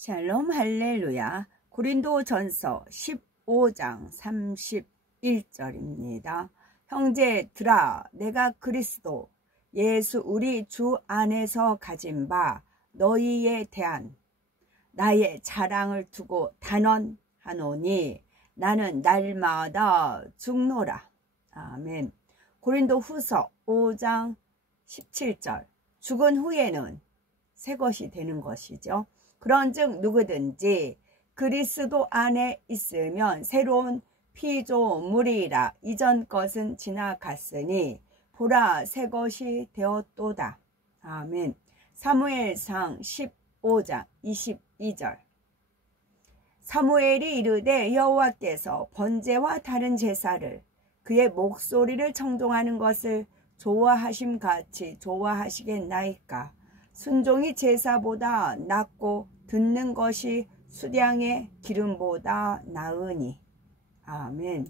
샬롬 할렐루야. 고린도전서 15장 31절입니다. 형제들아, 내가 그리스도 예수 우리 주 안에서 가진 바 너희에 대한 나의 자랑을 두고 단언하노니 나는 날마다 죽노라. 아멘. 고린도후서 5장 17절. 죽은 후에는 새 것이 되는 것이죠. 그런즉 누구든지 그리스도 안에 있으면 새로운 피조물이라. 이전 것은 지나갔으니 보라 새 것이 되었도다. 아멘. 사무엘상 15장 22절. 사무엘이 이르되 여호와께서 번제와 다른 제사를 그의 목소리를 청종하는 것을 좋아하심 같이 좋아하시겠나이까. 순종이 제사보다 낫고 듣는 것이 수량의 기름보다 나으니. 아멘.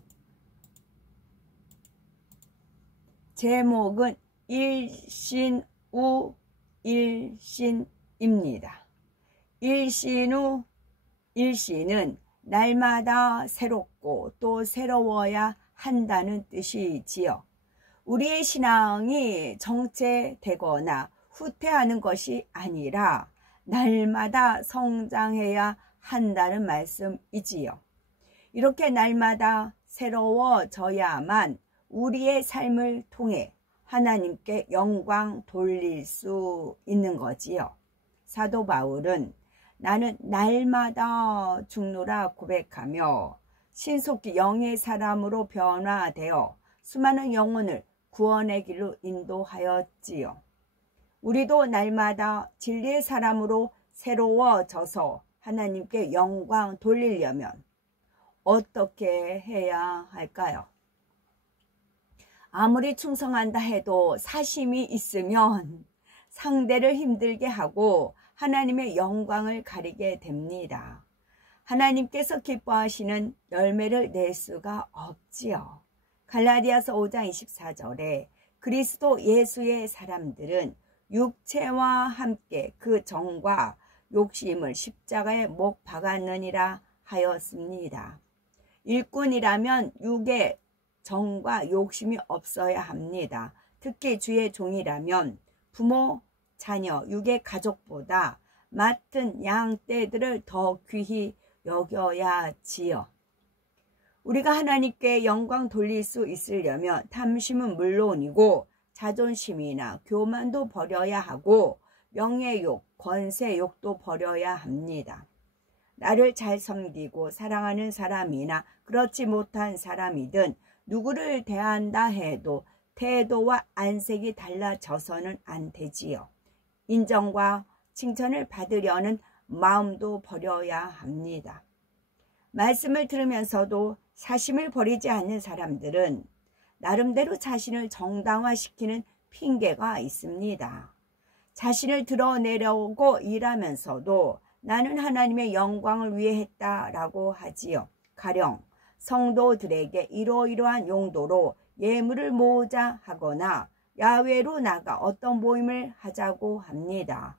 제목은 일신우 일신입니다. 일신은 날마다 새롭고 또 새로워야 한다는 뜻이지요. 우리의 신앙이 정체되거나 후퇴하는 것이 아니라 날마다 성장해야 한다는 말씀이지요. 이렇게 날마다 새로워져야만 우리의 삶을 통해 하나님께 영광 돌릴 수 있는 거지요. 사도 바울은 나는 날마다 죽노라 고백하며 신속히 영의 사람으로 변화되어 수많은 영혼을 구원의 길로 인도하였지요. 우리도 날마다 진리의 사람으로 새로워져서 하나님께 영광 돌리려면 어떻게 해야 할까요? 아무리 충성한다 해도 사심이 있으면 상대를 힘들게 하고 하나님의 영광을 가리게 됩니다. 하나님께서 기뻐하시는 열매를 낼 수가 없지요. 갈라디아서 5장 24절에 그리스도 예수의 사람들은 육체와 함께 그 정과 욕심을 십자가에 못 박았느니라 하였습니다. 일꾼이라면 육의 정과 욕심이 없어야 합니다. 특히 주의 종이라면 부모, 자녀, 육의 가족보다 맡은 양떼들을 더 귀히 여겨야지요. 우리가 하나님께 영광 돌릴 수 있으려면 탐심은 물론이고 자존심이나 교만도 버려야 하고 명예욕, 권세욕도 버려야 합니다. 나를 잘 섬기고 사랑하는 사람이나 그렇지 못한 사람이든 누구를 대한다 해도 태도와 안색이 달라져서는 안 되지요. 인정과 칭찬을 받으려는 마음도 버려야 합니다. 말씀을 들으면서도 사심을 버리지 않는 사람들은 나름대로 자신을 정당화시키는 핑계가 있습니다. 자신을 드러내려고 일하면서도 나는 하나님의 영광을 위해 했다라고 하지요. 가령 성도들에게 이러이러한 용도로 예물을 모으자 하거나 야외로 나가 어떤 모임을 하자고 합니다.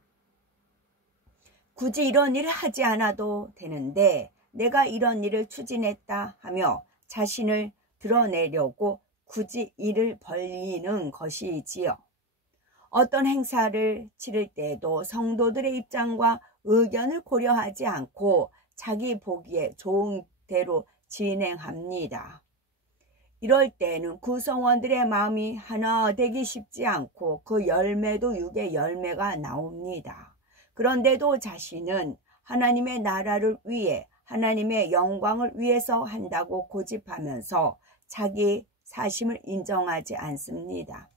굳이 이런 일을 하지 않아도 되는데 내가 이런 일을 추진했다 하며 자신을 드러내려고 굳이 일을 벌이는 것이지요. 어떤 행사를 치를 때도 성도들의 입장과 의견을 고려하지 않고 자기 보기에 좋은 대로 진행합니다. 이럴 때는 구성원들의 마음이 하나 되기 쉽지 않고 그 열매도 육의 열매가 나옵니다. 그런데도 자신은 하나님의 나라를 위해 하나님의 영광을 위해서 한다고 고집하면서 자기 사심을 인정하지 않습니다.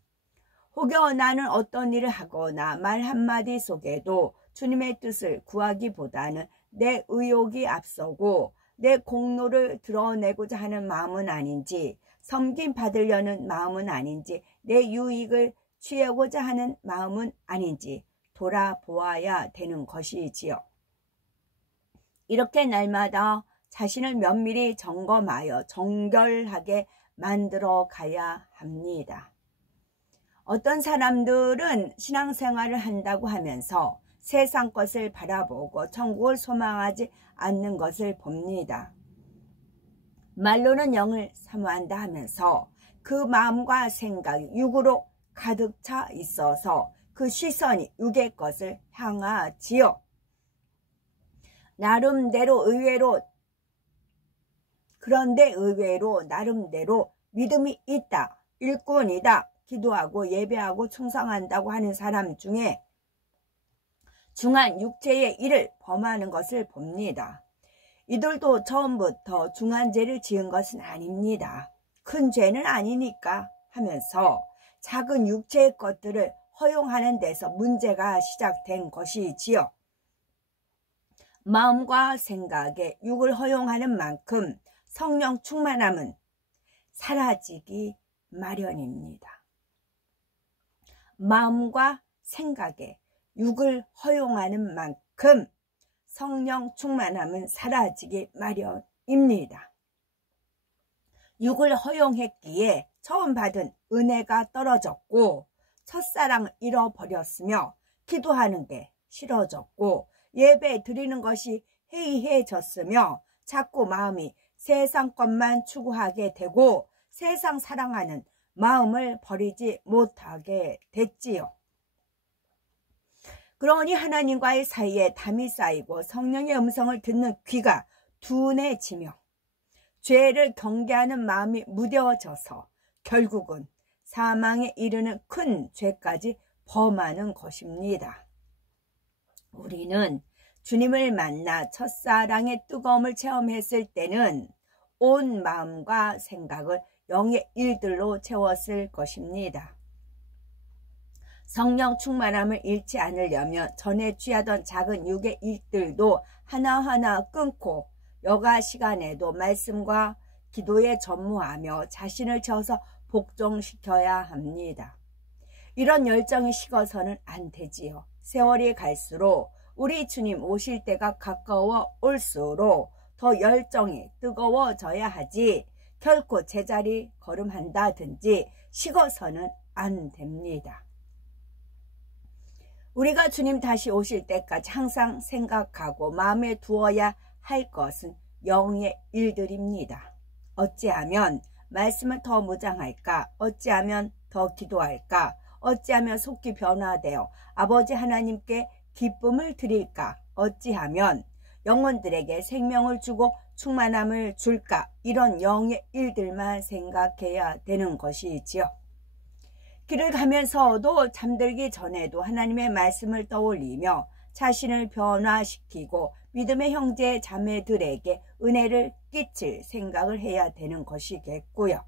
혹여 나는 어떤 일을 하거나 말 한마디 속에도 주님의 뜻을 구하기보다는 내 의욕이 앞서고 내 공로를 드러내고자 하는 마음은 아닌지, 섬김 받으려는 마음은 아닌지, 내 유익을 취하고자 하는 마음은 아닌지 돌아보아야 되는 것이지요. 이렇게 날마다 자신을 면밀히 점검하여 정결하게 만들어 가야 합니다. 어떤 사람들은 신앙생활을 한다고 하면서 세상 것을 바라보고 천국을 소망하지 않는 것을 봅니다. 말로는 영을 사모한다 하면서 그 마음과 생각이 육으로 가득 차 있어서 그 시선이 육의 것을 향하지요. 그런데 의외로 나름대로 믿음이 있다, 일꾼이다, 기도하고 예배하고 충성한다고 하는 사람 중에 중한 육체의 일을 범하는 것을 봅니다. 이들도 처음부터 중한 죄를 지은 것은 아닙니다. 큰 죄는 아니니까 하면서 작은 육체의 것들을 허용하는 데서 문제가 시작된 것이지요. 마음과 생각에 육을 허용하는 만큼 성령 충만함은 사라지기 마련입니다. 마음과 생각에 육을 허용하는 만큼 성령 충만함은 사라지기 마련입니다. 육을 허용했기에 처음 받은 은혜가 떨어졌고 첫사랑을 잃어버렸으며 기도하는 게 싫어졌고 예배 드리는 것이 해이해졌으며 자꾸 마음이 세상 것만 추구하게 되고 세상 사랑하는 마음을 버리지 못하게 됐지요. 그러니 하나님과의 사이에 담이 쌓이고 성령의 음성을 듣는 귀가 둔해지며 죄를 경계하는 마음이 무뎌져서 결국은 사망에 이르는 큰 죄까지 범하는 것입니다. 우리는 주님을 만나 첫사랑의 뜨거움을 체험했을 때는 온 마음과 생각을 영의 일들로 채웠을 것입니다. 성령 충만함을 잃지 않으려면 전에 취하던 작은 육의 일들도 하나하나 끊고 여가 시간에도 말씀과 기도에 전무하며 자신을 채워서 복종시켜야 합니다. 이런 열정이 식어서는 안 되지요. 세월이 갈수록 우리 주님 오실 때가 가까워 올수록 더 열정이 뜨거워져야 하지 결코 제자리 걸음한다든지 식어서는 안 됩니다. 우리가 주님 다시 오실 때까지 항상 생각하고 마음에 두어야 할 것은 영의 일들입니다. 어찌하면 말씀을 더 무장할까? 어찌하면 더 기도할까? 어찌하면 속기 변화되어 아버지 하나님께 기쁨을 드릴까? 어찌하면 영혼들에게 생명을 주고 충만함을 줄까? 이런 영의 일들만 생각해야 되는 것이지요. 길을 가면서도 잠들기 전에도 하나님의 말씀을 떠올리며 자신을 변화시키고 믿음의 형제 자매들에게 은혜를 끼칠 생각을 해야 되는 것이겠고요.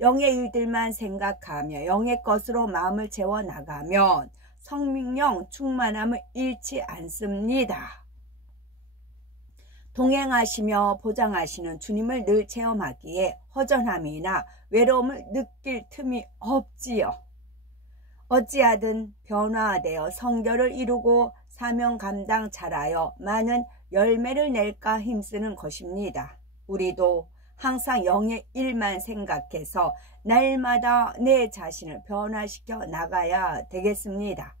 영의 일들만 생각하며 영의 것으로 마음을 채워나가면 성령 충만함을 잃지 않습니다. 동행하시며 보장하시는 주님을 늘 체험하기에 허전함이나 외로움을 느낄 틈이 없지요. 어찌하든 변화되어 성결을 이루고 사명 감당 잘하여 많은 열매를 낼까 힘쓰는 것입니다. 우리도 항상 영의 일만 생각해서 날마다 내 자신을 변화시켜 나가야 되겠습니다.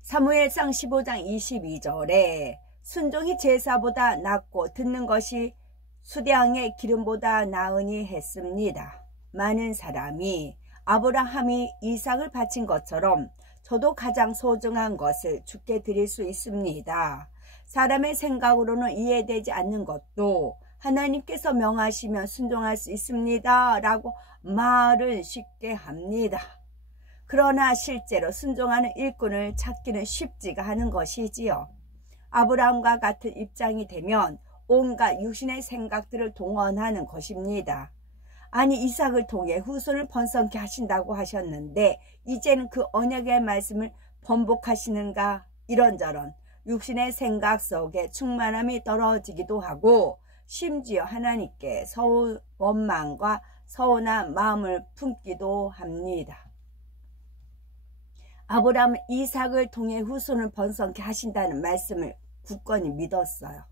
사무엘상 15장 22절에 순종이 제사보다 낫고 듣는 것이 수량의 기름보다 나으니 했습니다. 많은 사람이 아브라함이 이삭을 바친 것처럼 저도 가장 소중한 것을 주께 드릴 수 있습니다. 사람의 생각으로는 이해되지 않는 것도 하나님께서 명하시면 순종할 수 있습니다 라고 말을 쉽게 합니다. 그러나 실제로 순종하는 일꾼을 찾기는 쉽지가 않은 것이지요. 아브라함과 같은 입장이 되면 온갖 육신의 생각들을 동원하는 것입니다. 아니 이삭을 통해 후손을 번성케 하신다고 하셨는데 이제는 그 언약의 말씀을 번복하시는가? 이런저런 육신의 생각 속에 충만함이 떨어지기도 하고 심지어 하나님께 원망과 서운한 마음을 품기도 합니다. 아브라함은 이삭을 통해 후손을 번성케 하신다는 말씀을 굳건히 믿었어요.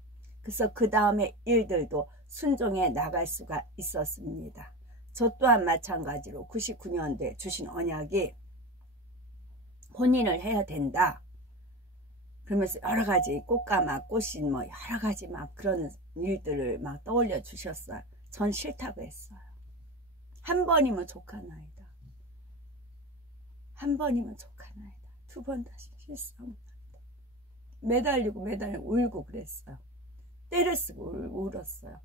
그래서 그 다음에 일들도 순종해 나갈 수가 있었습니다. 저 또한 마찬가지로 99년도에 주신 언약이 혼인을 해야 된다. 그러면서 여러 가지 꽃가마, 꽃신 뭐 여러 가지 막 그런 일들을 막 떠올려 주셨어요. 전 싫다고 했어요. 한 번이면 족하나이다. 한 번이면 족하나이다. 두 번 다시 실수합니다. 매달리고 울고 그랬어요. 때를 쓰고 울었어요.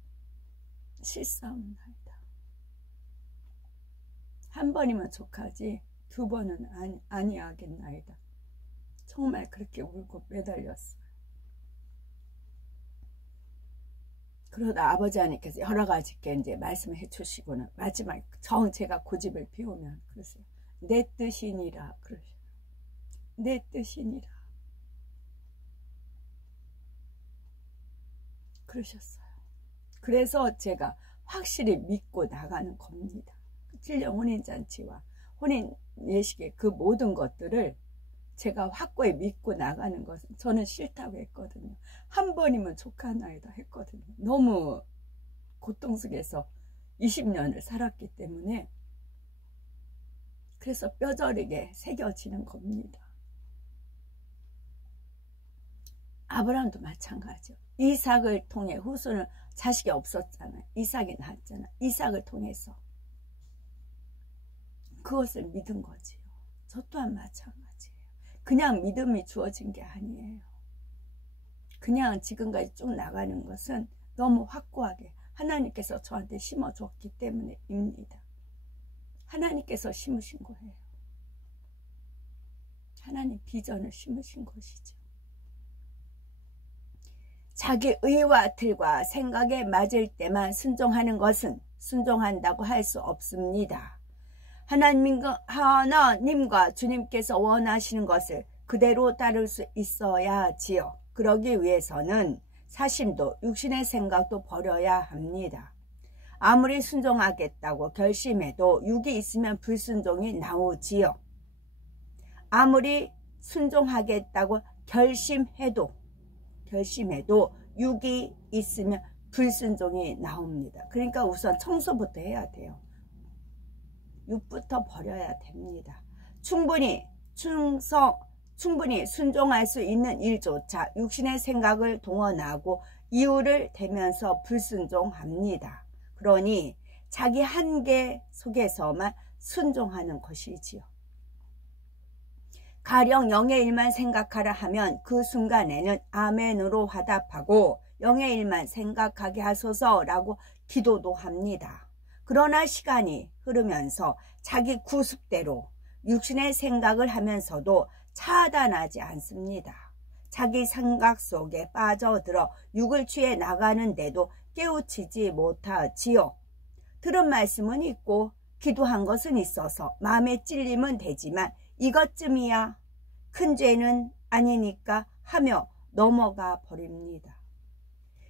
실수합니다. 한 번이면 족하지 두 번은 아니하겠나이다. 정말 그렇게 울고 매달렸어요. 그러다 아버지 하나님께서 여러 가지께 이제 말씀해 주시고는 마지막 제가 고집을 피우면 그러세요. 내 뜻이니라 그러셔요. 내 뜻이니라 그러셨어요. 그래서 제가 확실히 믿고 나가는 겁니다. 7년 혼인잔치와 혼인 예식의 그 모든 것들을 제가 확고히 믿고 나가는 것은 저는 싫다고 했거든요. 한 번이면 족하나이다 했거든요. 너무 고통 속에서 20년을 살았기 때문에 그래서 뼈저리게 새겨지는 겁니다. 아브라함도 마찬가지죠. 이삭을 통해 후손은 자식이 없었잖아요. 이삭이 낳았잖아요. 이삭을 통해서 그것을 믿은 거지요. 저 또한 마찬가지예요. 그냥 믿음이 주어진 게 아니에요. 그냥 지금까지 쭉 나가는 것은 너무 확고하게 하나님께서 저한테 심어줬기 때문에입니다. 하나님께서 심으신 거예요. 하나님 비전을 심으신 것이죠. 자기 의와 틀과 생각에 맞을 때만 순종하는 것은 순종한다고 할 수 없습니다. 하나님과 주님께서 원하시는 것을 그대로 따를 수 있어야지요. 그러기 위해서는 사심도 육신의 생각도 버려야 합니다. 아무리 순종하겠다고 결심해도 육이 있으면 불순종이 나오지요. 아무리 순종하겠다고 결심해도 육이 있으면 불순종이 나옵니다. 그러니까 우선 청소부터 해야 돼요. 육부터 버려야 됩니다. 충분히 순종할 수 있는 일조차 육신의 생각을 동원하고 이유를 대면서 불순종합니다. 그러니 자기 한계 속에서만 순종하는 것이지요. 가령 영의 일만 생각하라 하면 그 순간에는 아멘으로 화답하고 영의 일만 생각하게 하소서라고 기도도 합니다. 그러나 시간이 흐르면서 자기 구습대로 육신의 생각을 하면서도 차단하지 않습니다. 자기 생각 속에 빠져들어 육을 취해 나가는데도 깨우치지 못하지요. 들은 말씀은 있고 기도한 것은 있어서 마음에 찔림은 되지만 이것쯤이야 큰 죄는 아니니까 하며 넘어가 버립니다.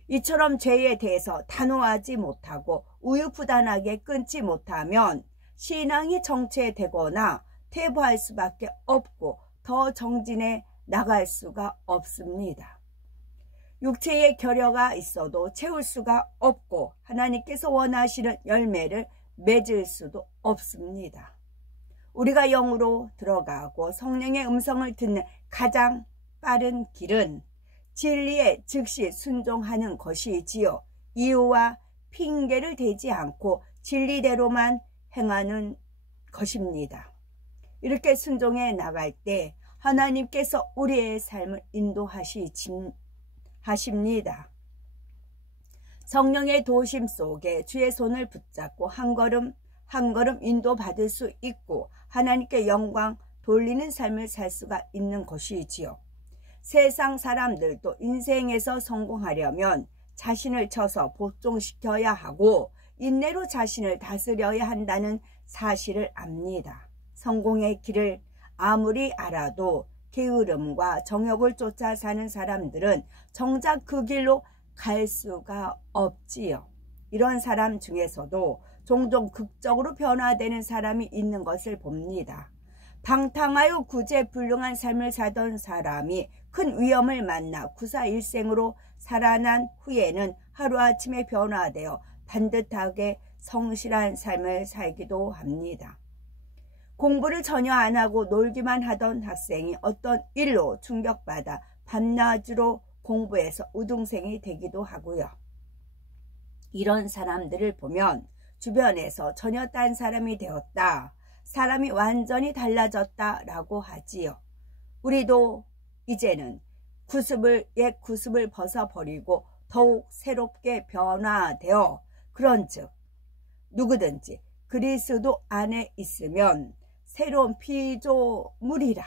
이처럼 죄에 대해서 단호하지 못하고 우유부단하게 끊지 못하면 신앙이 정체되거나 퇴보할 수밖에 없고 더 정진해 나갈 수가 없습니다. 육체의 결여가 있어도 채울 수가 없고 하나님께서 원하시는 열매를 맺을 수도 없습니다. 우리가 영으로 들어가고 성령의 음성을 듣는 가장 빠른 길은 진리에 즉시 순종하는 것이지요. 이유와 핑계를 대지 않고 진리대로만 행하는 것입니다. 이렇게 순종해 나갈 때 하나님께서 우리의 삶을 인도하십니다. 성령의 도심 속에 주의 손을 붙잡고 한 걸음 한 걸음 인도받을 수 있고 하나님께 영광 돌리는 삶을 살 수가 있는 것이지요. 세상 사람들도 인생에서 성공하려면 자신을 쳐서 복종시켜야 하고 인내로 자신을 다스려야 한다는 사실을 압니다. 성공의 길을 아무리 알아도 게으름과 정욕을 쫓아 사는 사람들은 정작 그 길로 갈 수가 없지요. 이런 사람 중에서도 종종 극적으로 변화되는 사람이 있는 것을 봅니다. 방탕하여 구제불능한 삶을 살던 사람이 큰 위험을 만나 구사일생으로 살아난 후에는 하루아침에 변화되어 반듯하게 성실한 삶을 살기도 합니다. 공부를 전혀 안 하고 놀기만 하던 학생이 어떤 일로 충격받아 밤낮으로 공부해서 우등생이 되기도 하고요. 이런 사람들을 보면 주변에서 전혀 딴 사람이 되었다, 사람이 완전히 달라졌다 라고 하지요. 우리도 이제는 옛 구습을 벗어버리고 더욱 새롭게 변화되어 그런즉 누구든지 그리스도 안에 있으면 새로운 피조물이라.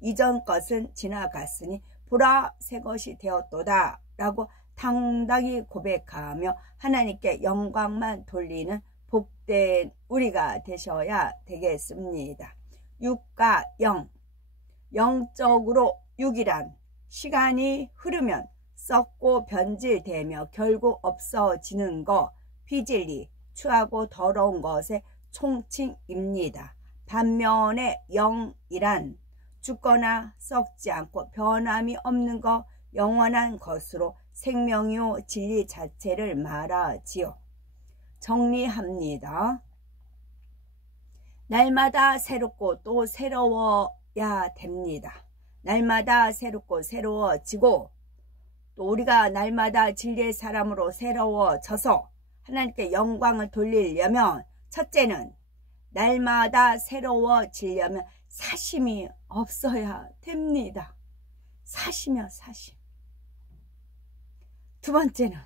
이전 것은 지나갔으니 보라 새 것이 되었도다 라고 당당히 고백하며 하나님께 영광만 돌리는 복된 우리가 되셔야 되겠습니다. 육과 영, 영적으로 육이란 시간이 흐르면 썩고 변질되며 결국 없어지는 것, 비질리, 추하고 더러운 것의 총칭입니다. 반면에 영이란 죽거나 썩지 않고 변함이 없는 것, 영원한 것으로 생명이요 진리 자체를 말하지요. 정리합니다. 날마다 새롭고 또 새로워야 됩니다. 날마다 새롭고 새로워지고 또 우리가 날마다 진리의 사람으로 새로워져서 하나님께 영광을 돌리려면 첫째는 날마다 새로워지려면 사심이 없어야 됩니다. 사심이요, 사심. 두 번째는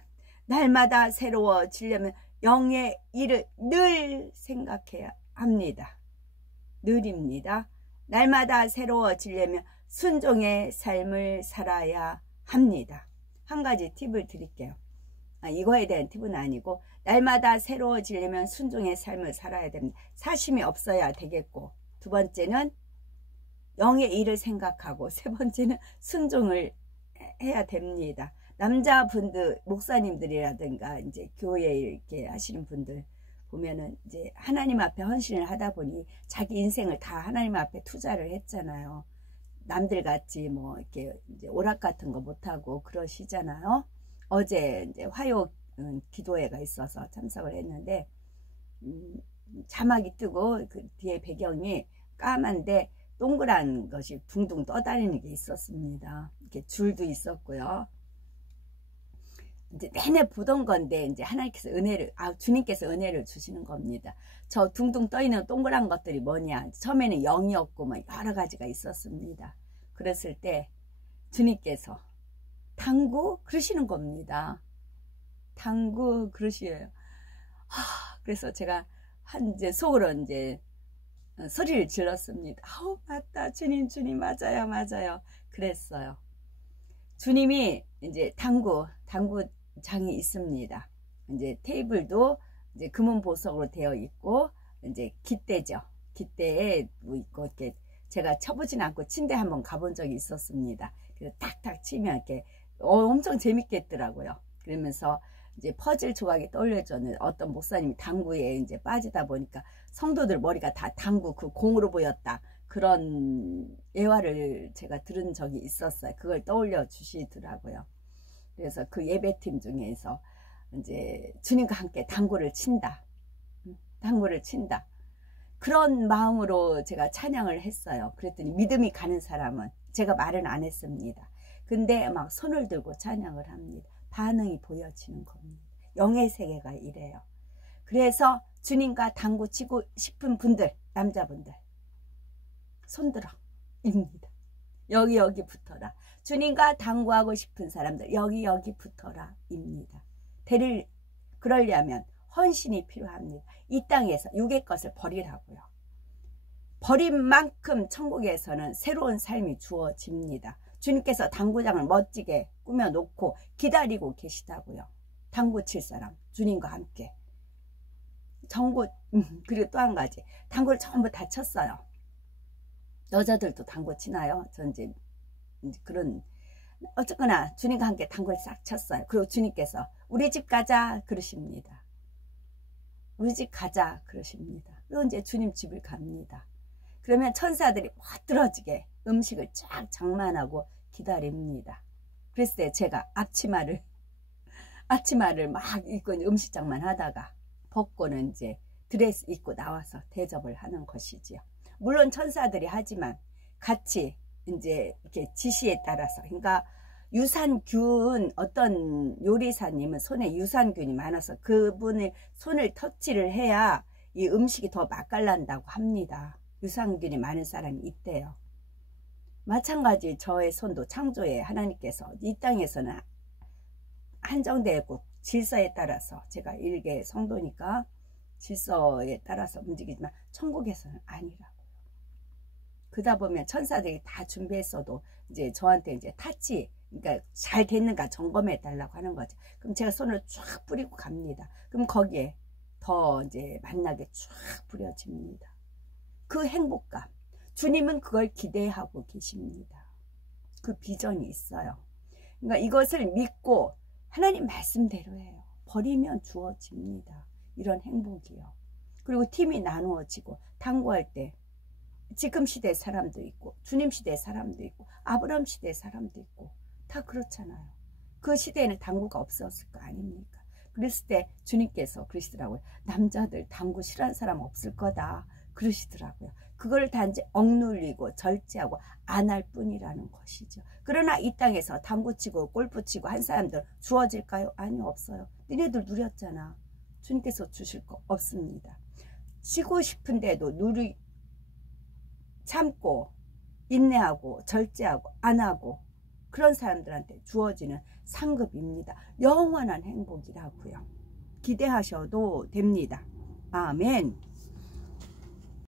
날마다 새로워지려면 영의 일을 늘 생각해야 합니다. 늘입니다. 날마다 새로워지려면 순종의 삶을 살아야 합니다. 한 가지 팁을 드릴게요. 이거에 대한 팁은 아니고 날마다 새로워지려면 순종의 삶을 살아야 됩니다. 사심이 없어야 되겠고, 두 번째는 영의 일을 생각하고, 세 번째는 순종을 해야 됩니다. 남자분들, 목사님들이라든가 이제 교회 이렇게 하시는 분들 보면은 이제 하나님 앞에 헌신을 하다 보니 자기 인생을 다 하나님 앞에 투자를 했잖아요. 남들 같이 뭐 이렇게 이제 오락 같은 거 못하고 그러시잖아요. 어제 이제 화요 기도회가 있어서 참석을 했는데 자막이 뜨고 그 뒤에 배경이 까만데 동그란 것이 둥둥 떠다니는 게 있었습니다. 이렇게 줄도 있었고요. 이제 내내 보던 건데 이제 하나님께서 주님께서 은혜를 주시는 겁니다. 저 둥둥 떠 있는 동그란 것들이 뭐냐? 처음에는 영이었고 뭐 여러 가지가 있었습니다. 그랬을 때 주님께서 당구 그러시는 겁니다. 당구 그러시에요. 그래서 제가 이제 속으로 이제 소리를 질렀습니다. 맞다. 주님 맞아요. 그랬어요. 주님이 이제 당구장이 있습니다. 이제 테이블도 이제 금은 보석으로 되어 있고, 이제 깃대죠. 깃대에 뭐 있고, 이렇게 제가 쳐보진 않고 침대 한번 가본 적이 있었습니다. 그래서 탁탁 치면 이렇게 엄청 재밌겠더라고요. 그러면서 이제 퍼즐 조각이 떠올려주는 어떤 목사님이 당구에 이제 빠지다 보니까 성도들 머리가 다 당구 그 공으로 보였다. 그런 예화를 제가 들은 적이 있었어요. 그걸 떠올려 주시더라고요. 그래서 그 예배팀 중에서 이제 주님과 함께 당구를 친다. 그런 마음으로 제가 찬양을 했어요. 그랬더니 믿음이 가는 사람은 제가 말은 안 했습니다. 근데 막 손을 들고 찬양을 합니다. 반응이 보여지는 겁니다. 영의 세계가 이래요. 그래서 주님과 당구 치고 싶은 분들, 남자분들 손들어 입니다. 여기 붙어라. 주님과 당구하고 싶은 사람들 여기 붙어라 입니다. 그러려면 헌신이 필요합니다. 이 땅에서 육의 것을 버리라고요. 버린 만큼 천국에서는 새로운 삶이 주어집니다. 주님께서 당구장을 멋지게 꾸며놓고 기다리고 계시다고요. 당구 칠 사람 주님과 함께. 그리고 또 한 가지, 당구를 전부 다 쳤어요. 여자들도 당구 치나요? 전 이제 그런, 어쨌거나 주님과 함께 당구를 싹 쳤어요. 그리고 주님께서 우리 집 가자 그러십니다. 우리 집 가자 그러십니다. 그리고 이제 주님 집을 갑니다. 그러면 천사들이 멋들어지게 음식을 쫙 장만하고 기다립니다. 그랬을 때 제가 앞치마를 막 입고 음식 장만하다가 벗고는 이제 드레스 입고 나와서 대접을 하는 것이지요. 물론 천사들이 하지만 같이 이제 이렇게 지시에 따라서, 그러니까 유산균, 어떤 요리사님은 손에 유산균이 많아서 그분의 손을 터치를 해야 이 음식이 더 맛깔난다고 합니다. 유산균이 많은 사람이 있대요. 마찬가지 저의 손도 창조에 하나님께서 이 땅에서는 한정되고 질서에 따라서, 제가 일개 성도니까 질서에 따라서 움직이지만 천국에서는 아니라고요. 그러다 보면 천사들이 다 준비했어도 이제 저한테 이제 타치, 그러니까 잘 됐는가 점검해 달라고 하는 거죠. 그럼 제가 손을 쫙 뿌리고 갑니다. 그럼 거기에 더 이제 맛나게 쫙 뿌려집니다. 그 행복감, 주님은 그걸 기대하고 계십니다. 그 비전이 있어요. 그러니까 이것을 믿고 하나님 말씀대로 해요. 버리면 주어집니다. 이런 행복이요. 그리고 팀이 나누어지고 당구할 때 지금 시대 사람도 있고 주님 시대 사람도 있고 아브라함 시대 사람도 있고 다 그렇잖아요. 그 시대에는 당구가 없었을 거 아닙니까? 그랬을 때 주님께서 그러시더라고요. 남자들 당구 싫어하는 사람 없을 거다 그러시더라고요. 그걸 단지 억눌리고 절제하고 안 할 뿐이라는 것이죠. 그러나 이 땅에서 당구 치고 골프 치고 한 사람들 주어질까요? 아니요, 없어요. 니네들 누렸잖아. 주님께서 주실 거 없습니다. 치고 싶은데도 참고 인내하고 절제하고 안 하고 그런 사람들한테 주어지는 상급입니다. 영원한 행복이라고요. 기대하셔도 됩니다. 아멘.